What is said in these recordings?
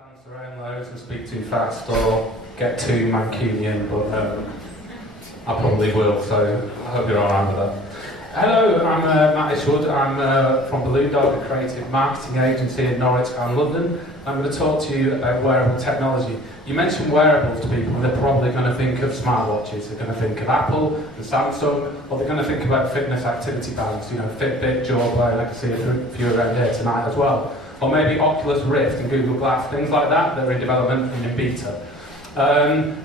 dance around loads and speak too fast or get too Mancunian, but I probably will, so I hope you're alright with that. Hello, I'm Matt Isherwood. I'm from Balloon Dog, a creative marketing agency in Norwich and London. I'm going to talk to you about wearable technology. You mention wearables to people, and they're probably going to think of smartwatches. They're going to think of Apple and Samsung, or they're going to think about fitness activity bands, you know, Fitbit, Jawbone. I can see a few around here tonight as well. Or maybe Oculus Rift and Google Glass, things like that that are in development and in beta.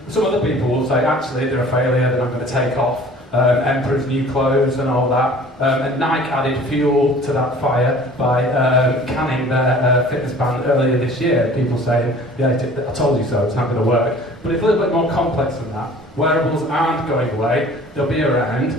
Some other people will say, actually, they're a failure, they're not going to take off. Emperor's new clothes and all that. And Nike added fuel to that fire by canning their fitness band earlier this year. People saying, yeah, I told you so, it's not going to work. But it's a little bit more complex than that. Wearables aren't going away, they'll be around.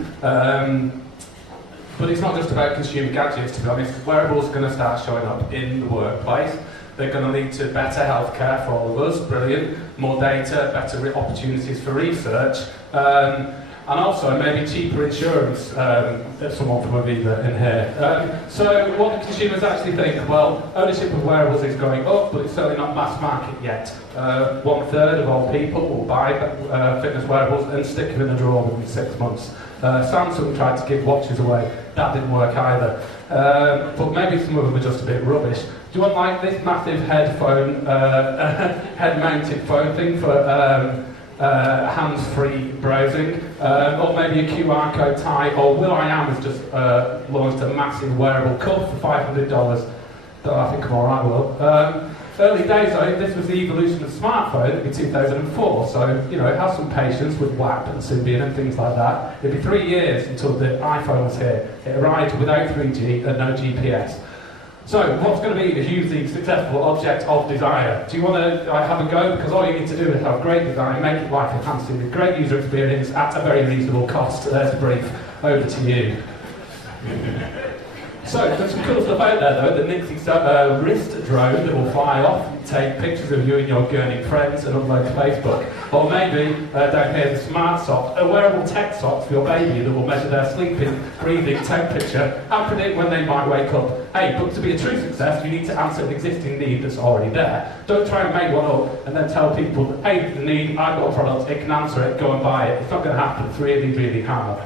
But it's not just about consumer gadgets, to be honest. Wearables are going to start showing up in the workplace. They're going to lead to better healthcare for all of us, brilliant. More data, better opportunities for research. And also maybe cheaper insurance. There's someone from Aviva in here. So what do consumers actually think? Well, ownership of wearables is going up, but it's certainly not mass market yet. 1/3 of all people will buy fitness wearables and stick them in a drawer within 6 months. Samsung tried to give watches away. That didn't work either. But maybe some of them are just a bit rubbish. Do you want like this massive headphone, head-mounted phone thing for hands-free browsing, or maybe a QR code tie, or will.i.am has just launched a massive wearable cuff for $500 that I think I'm alright with. Early days though, this was the evolution of smartphone in 2004, so you know, have some patience with WAP and Symbian and things like that. It'd be 3 years until the iPhone was here. It arrived without 3G and no GPS. So, what's going to be a hugely successful object of desire? Do you want to have a go? Because all you need to do is have great design, make it life enhancing, with great user experience at a very reasonable cost. There's a brief. Over to you. So, there's some cool stuff out there though. The Nixie wrist drone that will fly off and take pictures of you and your gurning friends and upload to Facebook. Or maybe, down here, the smart sock, a wearable tech socks for your baby that will measure their sleeping, breathing temperature and predict when they might wake up. Hey, but to be a true success, you need to answer an existing need that's already there. Don't try and make one up and then tell people, hey, the need, I've got a product, it can answer it, go and buy it. It's not going to happen. It's really, really hard.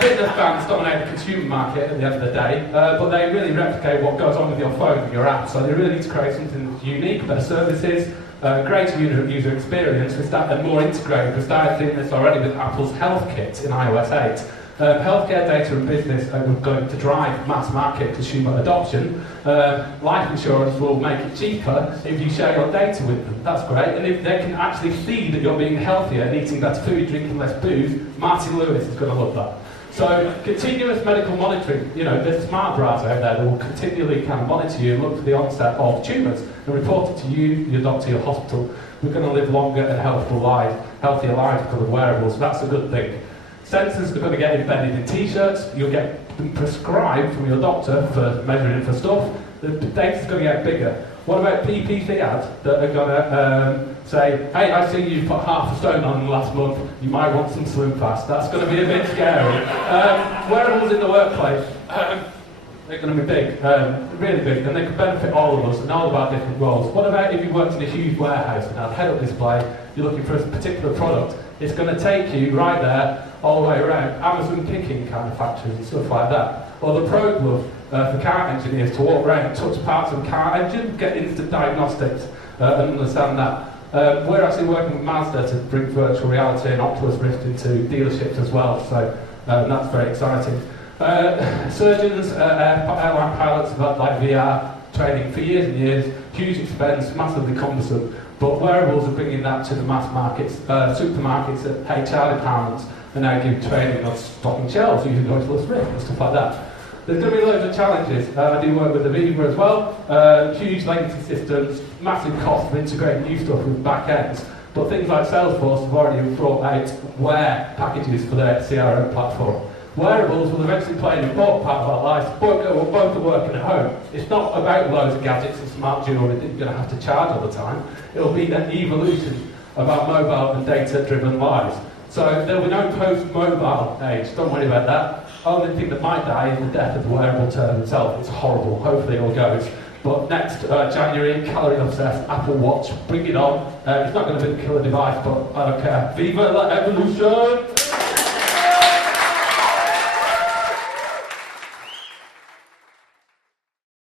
Fitness bands dominate the consumer market at the end of the day, but they really replicate what goes on with your phone and your app, so they really need to create something that's unique, better services, greater user experience, and more integrated. We started doing this already with Apple's Health Kit in iOS 8. Healthcare data and business are going to drive mass market consumer adoption. Life insurance will make it cheaper if you share your data with them. That's great. And if they can actually see that you're being healthier and eating better food, drinking less booze, Martin Lewis is going to love that. So, continuous medical monitoring. You know, there's smart bras out there that will continually kind of monitor you and look for the onset of tumours and report it to you, your doctor, your hospital. We're going to live longer and healthier lives because of wearables. That's a good thing. Sensors are going to get embedded in t-shirts. You'll get them prescribed from your doctor for measuring for stuff. The data's going to get bigger. What about PPC ads that are going to say, hey, I see you put half a stone on last month, you might want some Slim Fast. That's going to be a bit scary. Wearables in the workplace, they're going to be big, really big, and they could benefit all of us and all of our different roles. What about if you worked in a huge warehouse and had head-up display, you're looking for a particular product, it's going to take you right there, all the way around, Amazon picking kind of factories and stuff like that. Or the Pro Glove for car engineers to walk around and touch parts of a car engine, get instant diagnostics and understand that. We're actually working with Mazda to bring virtual reality and Oculus Rift into dealerships as well, so that's very exciting. Surgeons, airline pilots have had like VR training for years and years, huge expense, massively cumbersome, but wearables are bringing that to the mass markets, supermarkets and HR departments are now giving training on stocking shelves using Oculus Rift and stuff like that. There's going to be loads of challenges. I do work with Aviva as well, huge legacy systems, massive cost for integrating new stuff with back ends, but things like Salesforce have already brought out Wear packages for their CRM platform. Wearables will eventually play an important part of our lives. Both are working at home. It's not about loads of gadgets and smart jewelry that you're going to have to charge all the time. It'll be an evolution of our mobile and data-driven lives. So there will be no post-mobile age, don't worry about that. Only thing that might die is the death of the wearable term itself. It's horrible. Hopefully it all goes. But next January, calorie obsessed Apple Watch, bring it on. It's not going to be the killer device, but I don't care. Viva la evolution!